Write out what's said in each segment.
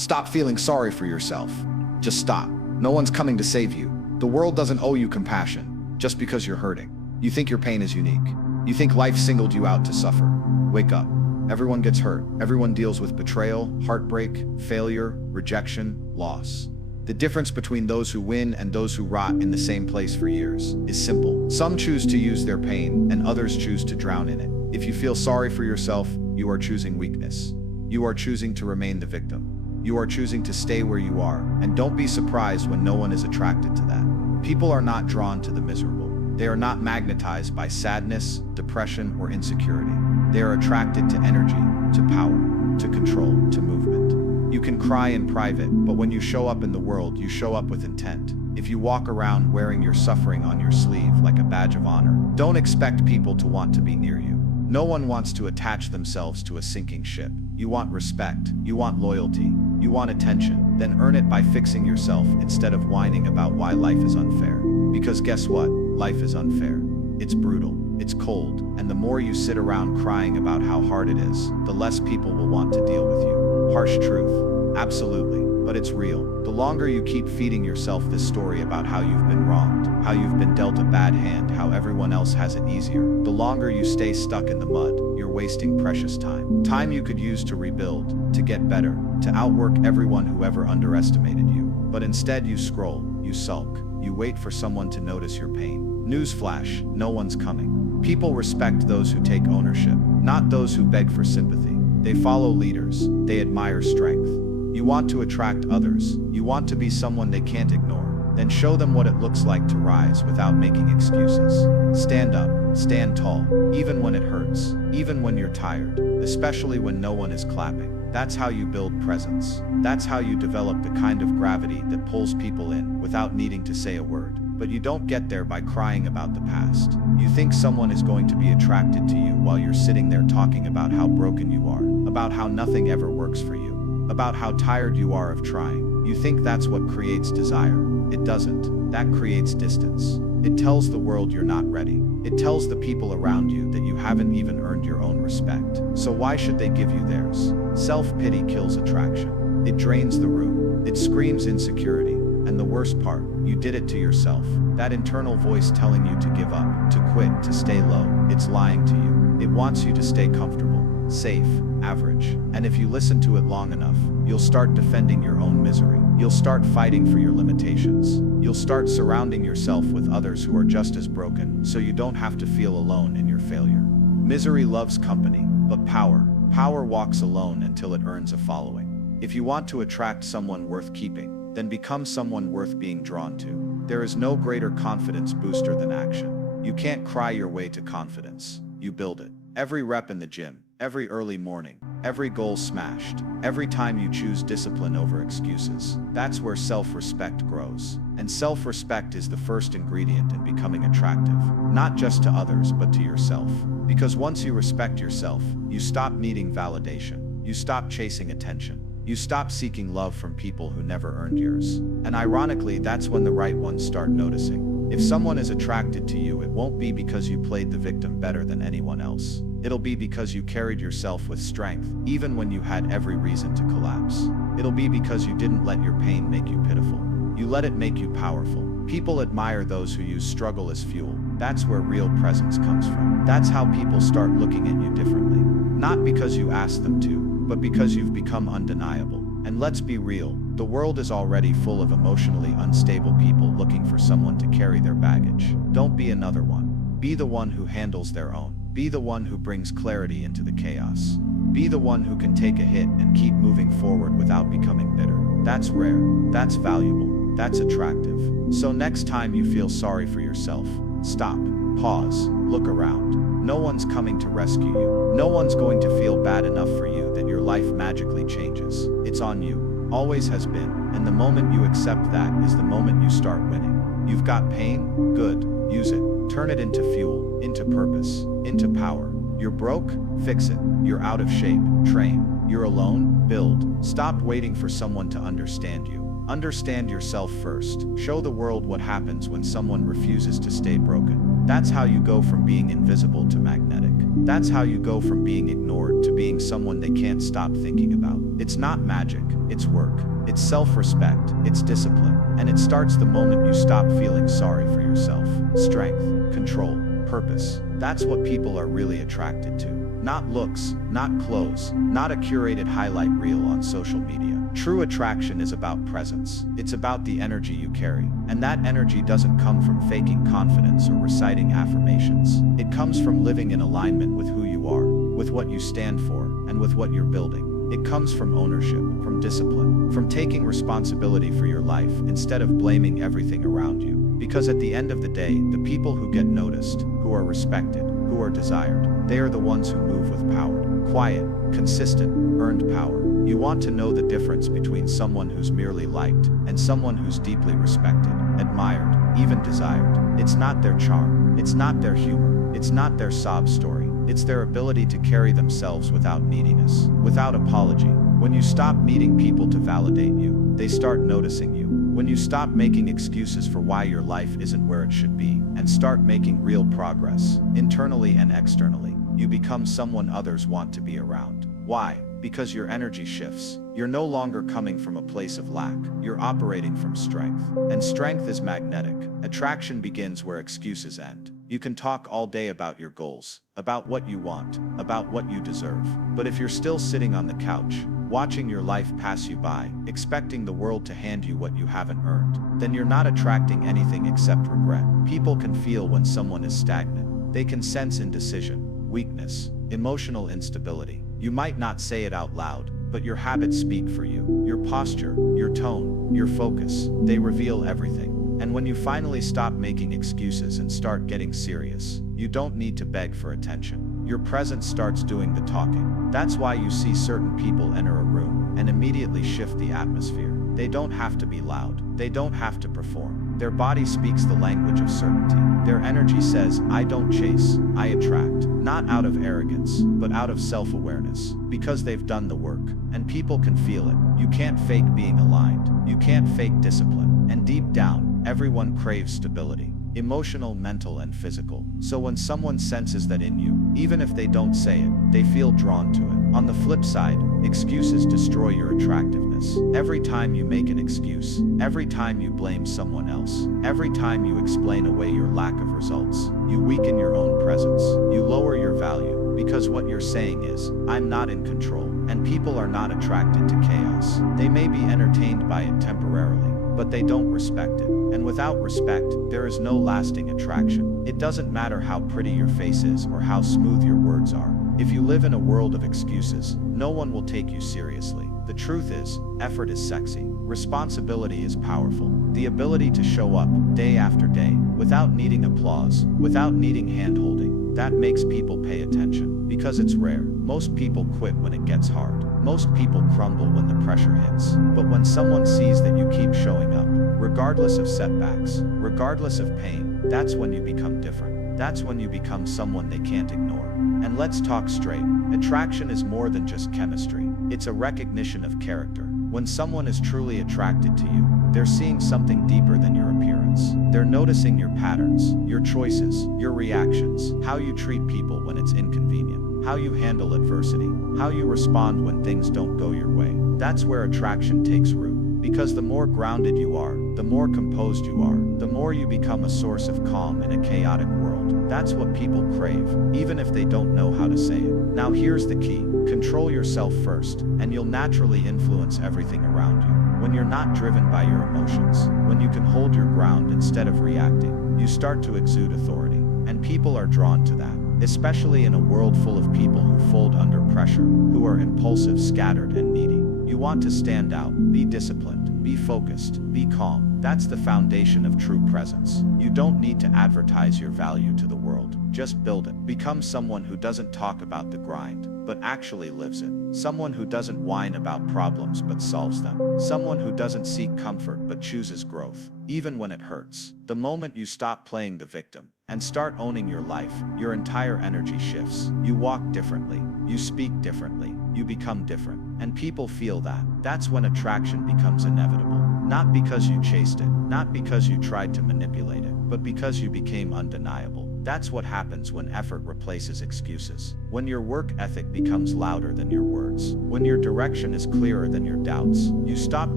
Stop feeling sorry for yourself. Just stop. No one's coming to save you. The world doesn't owe you compassion just because you're hurting. You think your pain is unique. You think life singled you out to suffer. Wake up. Everyone gets hurt. Everyone deals with betrayal, heartbreak, failure, rejection, loss. The difference between those who win and those who rot in the same place for years is simple. Some choose to use their pain and others choose to drown in it. If you feel sorry for yourself, you are choosing weakness. You are choosing to remain the victim. You are choosing to stay where you are, and don't be surprised when no one is attracted to that. People are not drawn to the miserable. They are not magnetized by sadness, depression, or insecurity. They are attracted to energy, to power, to control, to movement. You can cry in private, but when you show up in the world, you show up with intent. If you walk around wearing your suffering on your sleeve like a badge of honor, don't expect people to want to be near you. No one wants to attach themselves to a sinking ship. You want respect, you want loyalty, you want attention, then earn it by fixing yourself instead of whining about why life is unfair. Because guess what? Life is unfair. It's brutal, it's cold, and the more you sit around crying about how hard it is, the less people will want to deal with you. Harsh truth, absolutely, but it's real. The longer you keep feeding yourself this story about how you've been wronged, how you've been dealt a bad hand, how everyone else has it easier, the longer you stay stuck in the mud, you're wasting precious time. Time you could use to rebuild, to get better, to outwork everyone who ever underestimated you. But instead you scroll, you sulk, you wait for someone to notice your pain. Newsflash, no one's coming. People respect those who take ownership, not those who beg for sympathy. They follow leaders, they admire strength. You want to attract others, you want to be someone they can't ignore, then show them what it looks like to rise without making excuses. Stand up, stand tall, even when it hurts, even when you're tired, especially when no one is clapping. That's how you build presence. That's how you develop the kind of gravity that pulls people in without needing to say a word. But you don't get there by crying about the past. You think someone is going to be attracted to you while you're sitting there talking about how broken you are, about how nothing ever works for you, about how tired you are of trying. You think that's what creates desire. It doesn't. That creates distance. It tells the world you're not ready. It tells the people around you that you haven't even earned your own respect. So why should they give you theirs? Self-pity kills attraction. It drains the room. It screams insecurity. And the worst part, you did it to yourself. That internal voice telling you to give up, to quit, to stay low, it's lying to you. It wants you to stay comfortable, safe, average. And if you listen to it long enough, you'll start defending your own misery. You'll start fighting for your limitations. You'll start surrounding yourself with others who are just as broken, so you don't have to feel alone in your failure. Misery loves company, but power walks alone until it earns a following. If you want to attract someone worth keeping, then become someone worth being drawn to. There is no greater confidence booster than action. You can't cry your way to confidence. You build it. Every rep in the gym, every early morning, every goal smashed, every time you choose discipline over excuses. That's where self-respect grows. And self-respect is the first ingredient in becoming attractive, not just to others, but to yourself. Because once you respect yourself, you stop needing validation. You stop chasing attention. You stop seeking love from people who never earned yours. And ironically, that's when the right ones start noticing. If someone is attracted to you, it won't be because you played the victim better than anyone else. It'll be because you carried yourself with strength, even when you had every reason to collapse. It'll be because you didn't let your pain make you pitiful. You let it make you powerful. People admire those who use struggle as fuel. That's where real presence comes from. That's how people start looking at you differently. Not because you asked them to, but because you've become undeniable. And let's be real, the world is already full of emotionally unstable people looking for someone to carry their baggage. Don't be another one. Be the one who handles their own. Be the one who brings clarity into the chaos. Be the one who can take a hit and keep moving forward without becoming bitter. That's rare, that's valuable, that's attractive. So next time you feel sorry for yourself, stop, pause, look around. No one's coming to rescue you. No one's going to feel bad enough for you that your life magically changes. It's on you, always has been, and the moment you accept that is the moment you start winning. You've got pain? Good, use it. Turn it into fuel, into purpose, into power. You're broke? Fix it. You're out of shape? Train. You're alone? Build. Stop waiting for someone to understand you. Understand yourself first. Show the world what happens when someone refuses to stay broken. That's how you go from being invisible to magnetic. That's how you go from being ignored to being someone they can't stop thinking about. It's not magic, it's work. It's self-respect, it's discipline, and it starts the moment you stop feeling sorry for yourself. Strength, control, purpose. That's what people are really attracted to. Not looks, not clothes, not a curated highlight reel on social media. True attraction is about presence. It's about the energy you carry. And that energy doesn't come from faking confidence or reciting affirmations. It comes from living in alignment with who you are, with what you stand for, and with what you're building. It comes from ownership, from discipline, from taking responsibility for your life instead of blaming everything around you. Because at the end of the day, the people who get noticed, who are respected, who are desired, they are the ones who move with power. Quiet, consistent, earned power. You want to know the difference between someone who's merely liked and someone who's deeply respected, admired, even desired. It's not their charm. It's not their humor. It's not their sob story. It's their ability to carry themselves without neediness, without apology. When you stop needing people to validate you, they start noticing you. When you stop making excuses for why your life isn't where it should be, and start making real progress, internally and externally, you become someone others want to be around. Why? Because your energy shifts. You're no longer coming from a place of lack. You're operating from strength. And strength is magnetic. Attraction begins where excuses end. You can talk all day about your goals, about what you want, about what you deserve. But if you're still sitting on the couch, watching your life pass you by, expecting the world to hand you what you haven't earned, then you're not attracting anything except regret. People can feel when someone is stagnant. They can sense indecision, weakness, emotional instability. You might not say it out loud, but your habits speak for you. Your posture, your tone, your focus, they reveal everything. And when you finally stop making excuses and start getting serious, you don't need to beg for attention. Your presence starts doing the talking. That's why you see certain people enter a room and immediately shift the atmosphere. They don't have to be loud. They don't have to perform. Their body speaks the language of certainty. Their energy says, I don't chase, I attract. Not out of arrogance, but out of self-awareness. Because they've done the work. And people can feel it. You can't fake being aligned. You can't fake discipline. And deep down, everyone craves stability. Emotional, mental, and physical. So when someone senses that in you, even if they don't say it, they feel drawn to it. On the flip side, excuses destroy your attractiveness. Every time you make an excuse, every time you blame someone else, every time you explain away your lack of results, you weaken your own presence. You lower your value, because what you're saying is, I'm not in control. And people are not attracted to chaos. They may be entertained by it temporarily, but they don't respect it. And without respect, there is no lasting attraction. It doesn't matter how pretty your face is or how smooth your words are. If you live in a world of excuses, no one will take you seriously. The truth is, effort is sexy. Responsibility is powerful. The ability to show up, day after day, without needing applause, without needing hand-holding, that makes people pay attention. Because it's rare. Most people quit when it gets hard. Most people crumble when the pressure hits. But when someone sees that you keep showing up, regardless of setbacks, regardless of pain, that's when you become different. That's when you become someone they can't ignore. And let's talk straight. Attraction is more than just chemistry. It's a recognition of character. When someone is truly attracted to you, they're seeing something deeper than your appearance. They're noticing your patterns, your choices, your reactions, how you treat people when it's inconvenient, how you handle adversity, how you respond when things don't go your way. That's where attraction takes root. Because the more grounded you are, the more composed you are, the more you become a source of calm in a chaotic world. That's what people crave, even if they don't know how to say it. Now here's the key. Control yourself first, and you'll naturally influence everything around you. When you're not driven by your emotions, when you can hold your ground instead of reacting, you start to exude authority. And people are drawn to that. Especially in a world full of people who fold under pressure, who are impulsive, scattered, and needy. You want to stand out, be disciplined, be focused, be calm. That's the foundation of true presence. You don't need to advertise your value to the world. Just build it. Become someone who doesn't talk about the grind, but actually lives it. Someone who doesn't whine about problems but solves them. Someone who doesn't seek comfort but chooses growth, even when it hurts. The moment you stop playing the victim and start owning your life, your entire energy shifts. You walk differently, you speak differently, you become different. And people feel that. That's when attraction becomes inevitable. Not because you chased it, not because you tried to manipulate it, but because you became undeniable. That's what happens when effort replaces excuses. When your work ethic becomes louder than your words. When your direction is clearer than your doubts. You stop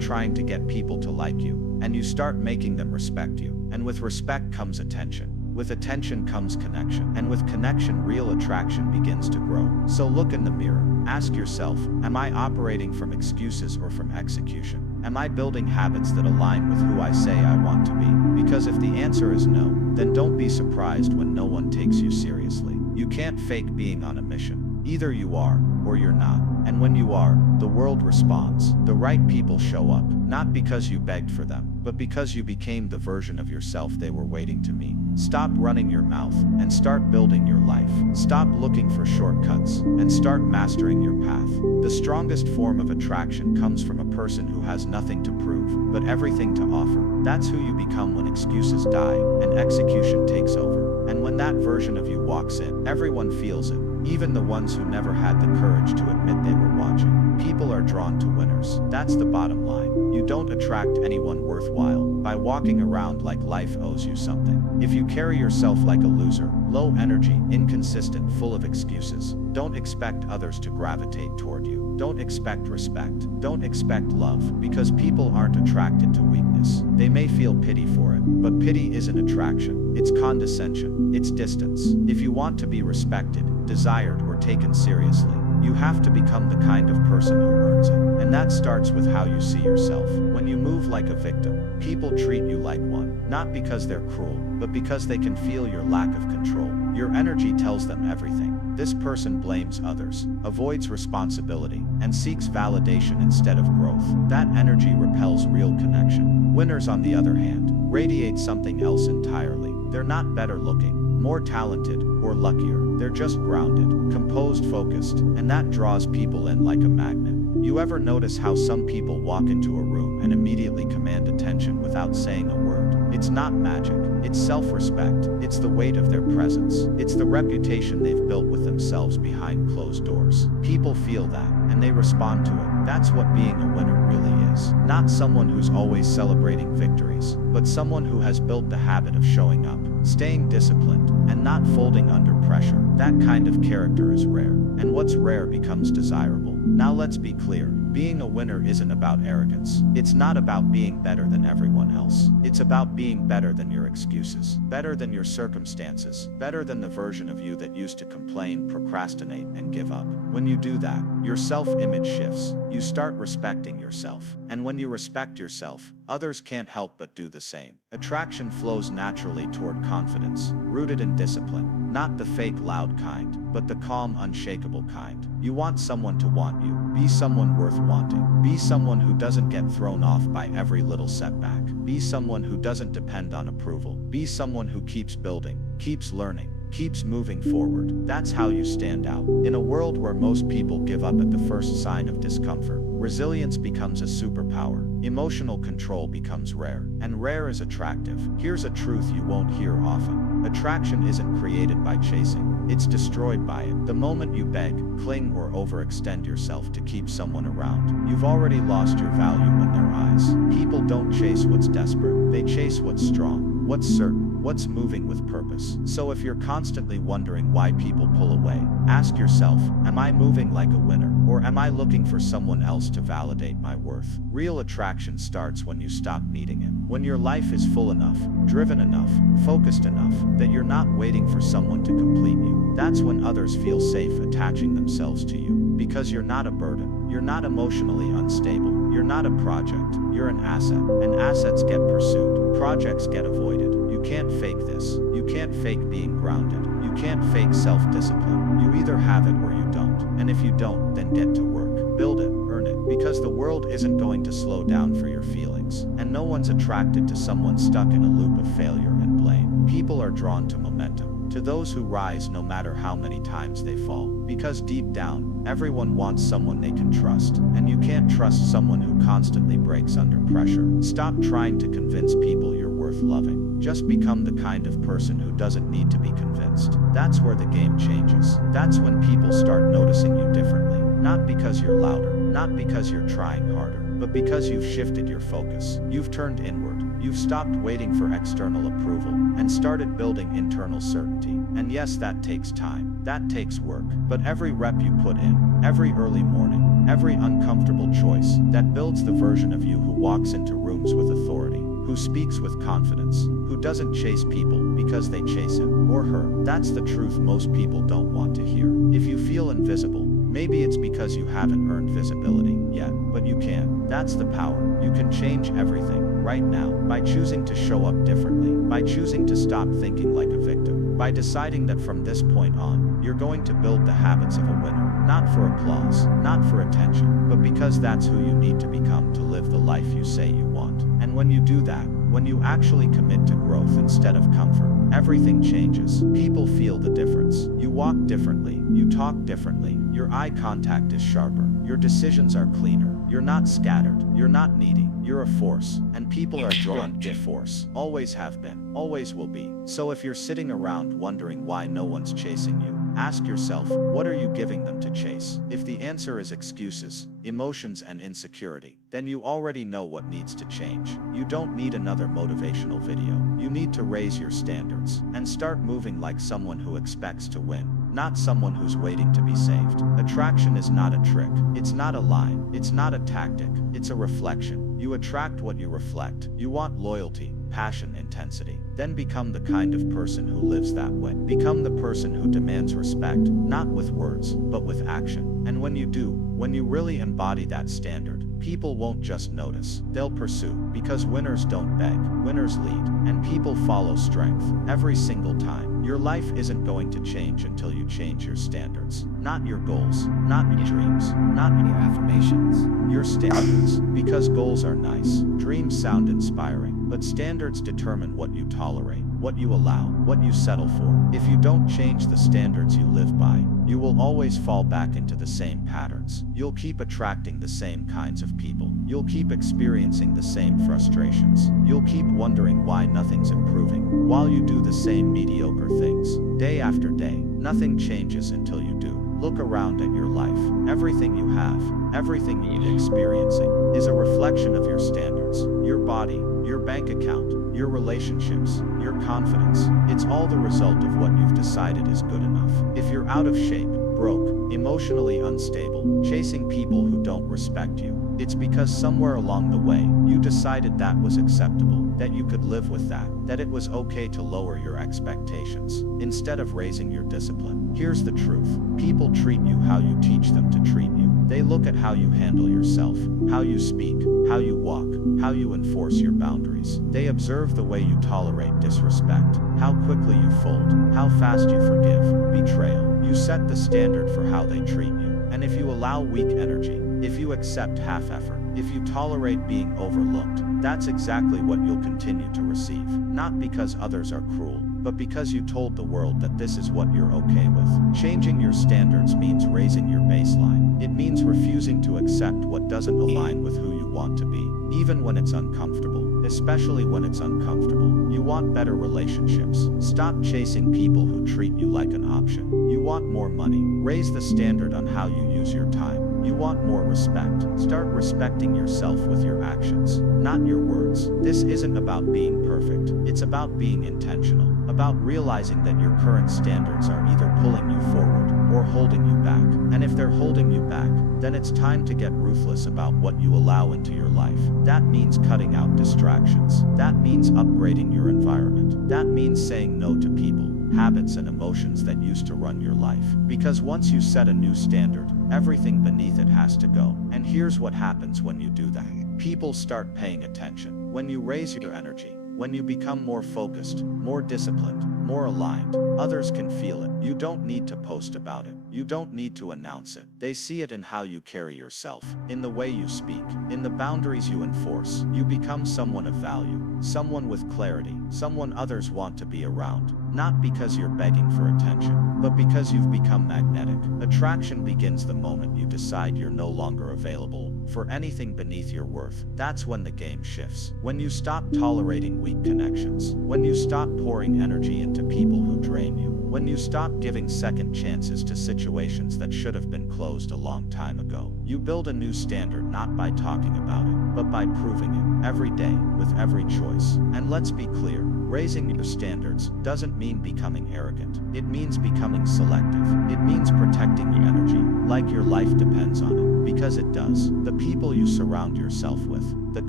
trying to get people to like you, and you start making them respect you. And with respect comes attention. With attention comes connection. And with connection, real attraction begins to grow. So look in the mirror. Ask yourself, am I operating from excuses or from execution? Am I building habits that align with who I say I want to be? Because if the answer is no, then don't be surprised when no one takes you seriously. You can't fake being on a mission. Either you are, or you're not. And when you are, the world responds. The right people show up, not because you begged for them, but because you became the version of yourself they were waiting to meet. Stop running your mouth, and start building your life. Stop looking for shortcuts, and start mastering your path. The strongest form of attraction comes from a person who has nothing to prove, but everything to offer. That's who you become when excuses die, and execution takes over. And when that version of you walks in, everyone feels it. Even the ones who never had the courage to admit they were watching. People are drawn to winners. That's the bottom line. You don't attract anyone worthwhile by walking around like life owes you something. If you carry yourself like a loser, low energy, inconsistent, full of excuses, don't expect others to gravitate toward you. Don't expect respect. Don't expect love, because people aren't attracted to weakness. They may feel pity for it, but pity isn't attraction. It's condescension. It's distance. If you want to be respected, desired, or taken seriously, you have to become the kind of person who earns it. And that starts with how you see yourself. When you move like a victim, people treat you like one, not because they're cruel, but because they can feel your lack of control. Your energy tells them everything. This person blames others, avoids responsibility, and seeks validation instead of growth. That energy repels real connection. Winners, on the other hand, radiate something else entirely. They're not better looking, more talented, or luckier. They're just grounded, composed, focused, and that draws people in like a magnet. You ever notice how some people walk into a room and immediately command attention without saying a word? It's not magic. It's self-respect. It's the weight of their presence. It's the reputation they've built with themselves behind closed doors. People feel that, and they respond to it. That's what being a winner really is. Not someone who's always celebrating victories, but someone who has built the habit of showing up, staying disciplined, and not folding under pressure. That kind of character is rare, and what's rare becomes desirable. Now let's be clear. Being a winner isn't about arrogance. It's not about being better than everyone else. It's about being better than your excuses, better than your circumstances, better than the version of you that used to complain, procrastinate, and give up. When you do that, your self-image shifts. You start respecting yourself. And when you respect yourself, others can't help but do the same. Attraction flows naturally toward confidence, rooted in discipline, not the fake loud kind, but the calm, unshakable kind. You want someone to want you. Be someone worth wanting. Be someone who doesn't get thrown off by every little setback. Be someone who doesn't depend on approval. Be someone who keeps building, keeps learning, keeps moving forward. That's how you stand out. In a world where most people give up at the first sign of discomfort, resilience becomes a superpower. Emotional control becomes rare, and rare is attractive. Here's a truth you won't hear often. Attraction isn't created by chasing, it's destroyed by it. The moment you beg, cling, or overextend yourself to keep someone around, you've already lost your value in their eyes. People don't chase what's desperate, they chase what's strong, what's certain, what's moving with purpose. So if you're constantly wondering why people pull away, ask yourself, am I moving like a winner? Or am I looking for someone else to validate my worth? Real attraction starts when you stop needing it. When your life is full enough, driven enough, focused enough, that you're not waiting for someone to complete you. That's when others feel safe attaching themselves to you. Because you're not a burden. You're not emotionally unstable. You're not a project. You're an asset. And assets get pursued. Projects get avoided. You can't fake this. You can't fake being grounded. You can't fake self-discipline. You either have it or you don't. And if you don't, then get to work. Build it, earn it. Because the world isn't going to slow down for your feelings. And no one's attracted to someone stuck in a loop of failure and blame. People are drawn to momentum, to those who rise no matter how many times they fall. Because deep down, everyone wants someone they can trust. And you can't trust someone who constantly breaks under pressure. Stop trying to convince people you're worth loving. Just become the kind of person who doesn't need to be convinced. That's where the game changes. That's when people start noticing you differently. Not because you're louder, not because you're trying harder, but because you've shifted your focus. You've turned inward. You've stopped waiting for external approval and started building internal certainty. And yes, that takes time. That takes work. But every rep you put in, every early morning, every uncomfortable choice, that builds the version of you who walks into rooms with authority, who speaks with confidence, who doesn't chase people because they chase him or her. That's the truth most people don't want to hear. If you feel invisible, maybe it's because you haven't earned visibility yet, but you can. That's the power. You can change everything right now by choosing to show up differently, by choosing to stop thinking like a victim, by deciding that from this point on, you're going to build the habits of a winner, not for applause, not for attention, but because that's who you need to become to live the life you say you want. And when you do that, when you actually commit to growth instead of comfort, everything changes. People feel the difference. You walk differently, you talk differently, your eye contact is sharper, your decisions are cleaner, you're not scattered, you're not needy, you're a force, and people are drawn to force. Always have been, always will be. So if you're sitting around wondering why no one's chasing you, ask yourself, what are you giving them to chase? If the answer is excuses, emotions, and insecurity, then you already know what needs to change. You don't need another motivational video. You need to raise your standards and start moving like someone who expects to win, not someone who's waiting to be saved. Attraction is not a trick. It's not a line. It's not a tactic. It's a reflection. You attract what you reflect. You want loyalty, passion, intensity. Then become the kind of person who lives that way. Become the person who demands respect, not with words, but with action. And when you do, when you really embody that standard, people won't just notice, they'll pursue. Because winners don't beg, winners lead, and people follow strength every single time. Your life isn't going to change until you change your standards. Not your goals, not your dreams, not your affirmations, your standards. Because goals are nice, dreams sound inspiring, but standards determine what you tolerate, what you allow, what you settle for. If you don't change the standards you live by, you will always fall back into the same patterns. You'll keep attracting the same kinds of people. You'll keep experiencing the same frustrations. You'll keep wondering why nothing's improving, while you do the same mediocre things. Day after day, nothing changes until you do. Look around at your life. Everything you have, everything you're experiencing, is a reflection of your standards. Your body, your bank account, your relationships, your confidence. It's all the result of what you've decided is good enough. If you're out of shape, broke, emotionally unstable, chasing people who don't respect you, it's because somewhere along the way, you decided that was acceptable, that you could live with that it was okay to lower your expectations, instead of raising your discipline. Here's the truth. People treat you how you teach them to treat you. They look at how you handle yourself, how you speak, how you walk, how you enforce your boundaries. They observe the way you tolerate disrespect, how quickly you fold, how fast you forgive betrayal. You set the standard for how they treat you. And if you allow weak energy, if you accept half effort, if you tolerate being overlooked, that's exactly what you'll continue to receive. Not because others are cruel, but because you told the world that this is what you're okay with. Changing your standards means raising your baseline. It means refusing to accept what doesn't align with who you want to be, even when it's uncomfortable, especially when it's uncomfortable. You want better relationships. Stop chasing people who treat you like an option. You want more money. Raise the standard on how you use your time. You want more respect. Start respecting yourself with your actions, not your words. This isn't about being perfect. It's about being intentional, about realizing that your current standards are either pulling you forward or holding you back. And if they're holding you back, then it's time to get ruthless about what you allow into your life. That means cutting out distractions. That means upgrading your environment. That means saying no to people, habits, and emotions that used to run your life. Because once you set a new standard, everything beneath it has to go. And here's what happens when you do that. People start paying attention. When you raise your energy, when you become more focused, more disciplined, more aligned, others can feel it. You don't need to post about it. You don't need to announce it. They see it in how you carry yourself, in the way you speak, in the boundaries you enforce. You become someone of value, someone with clarity, someone others want to be around. Not because you're begging for attention, but because you've become magnetic. Attraction begins the moment you decide you're no longer available for anything beneath your worth. That's when the game shifts. When you stop tolerating weak connections. When you stop pouring energy into people who drain you. When you stop giving second chances to situations that should have been closed a long time ago. You build a new standard not by talking about it, but by proving it every day with every choice. And let's be clear, Raising your standards doesn't mean becoming arrogant. It means becoming selective. It means protecting your energy, like your life depends on it, because it does. The people you surround yourself with, the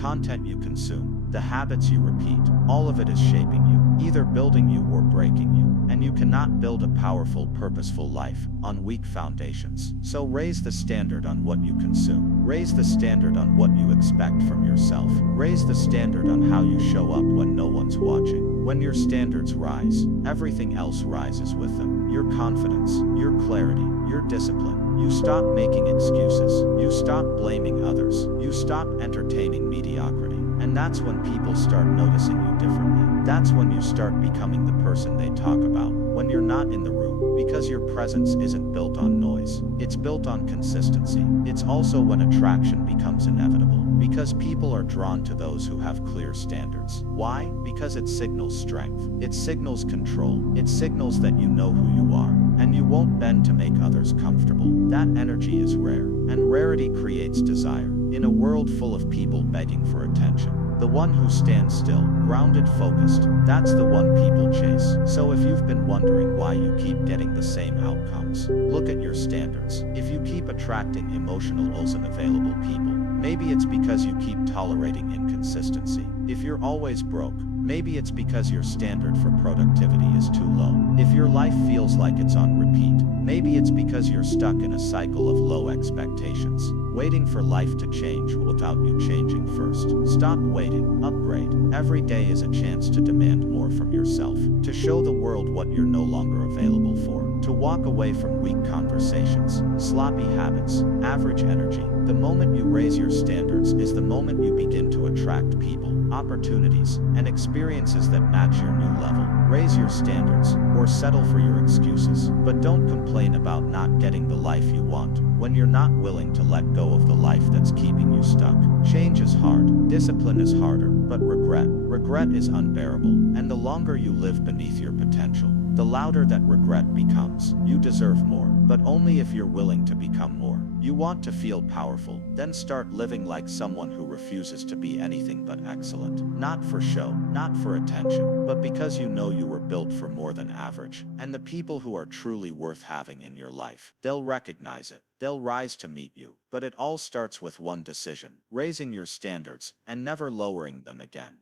content you consume, the habits you repeat, all of it is shaping you, either building you or breaking you. And you cannot build a powerful, purposeful life on weak foundations. So raise the standard on what you consume. Raise the standard on what you expect from yourself. Raise the standard on how you show up when no one's watching. When your standards rise, everything else rises with them. Your confidence, your clarity, your discipline. You stop making excuses. You stop blaming others. You stop entertaining mediocrity. And that's when people start noticing you differently. That's when you start becoming the person they talk about when you're not in the room, because your presence isn't built on noise. It's built on consistency. It's also when attraction becomes inevitable, because people are drawn to those who have clear standards. Why? Because it signals strength. It signals control. It signals that you know who you are, and you won't bend to make others comfortable. That energy is rare, and rarity creates desire. In a world full of people begging for attention, the one who stands still, grounded, focused, that's the one people chase. So if you've been wondering why you keep getting the same outcomes, look at your standards. If you keep attracting emotional, unavailable people, maybe it's because you keep tolerating inconsistency. If you're always broke, maybe it's because your standard for productivity is too low. If your life feels like it's on repeat, maybe it's because you're stuck in a cycle of low expectations, waiting for life to change without you changing first. Stop waiting, upgrade. Every day is a chance to demand more from yourself, to show the world what you're no longer available for, to walk away from weak conversations, sloppy habits, average energy. The moment you raise your standards is the moment you begin to attract people, opportunities, and experiences that match your new level. Raise your standards, or settle for your excuses. But don't complain about not getting the life you want when you're not willing to let go of the life that's keeping you stuck. Change is hard, discipline is harder, but regret is unbearable. And the longer you live beneath your potential, the louder that regret becomes. You deserve more, but only if you're willing to become more. You want to feel powerful? Then start living like someone who refuses to be anything but excellent. Not for show, not for attention, but because you know you were built for more than average. And the people who are truly worth having in your life, they'll recognize it. They'll rise to meet you. But it all starts with one decision: raising your standards and never lowering them again.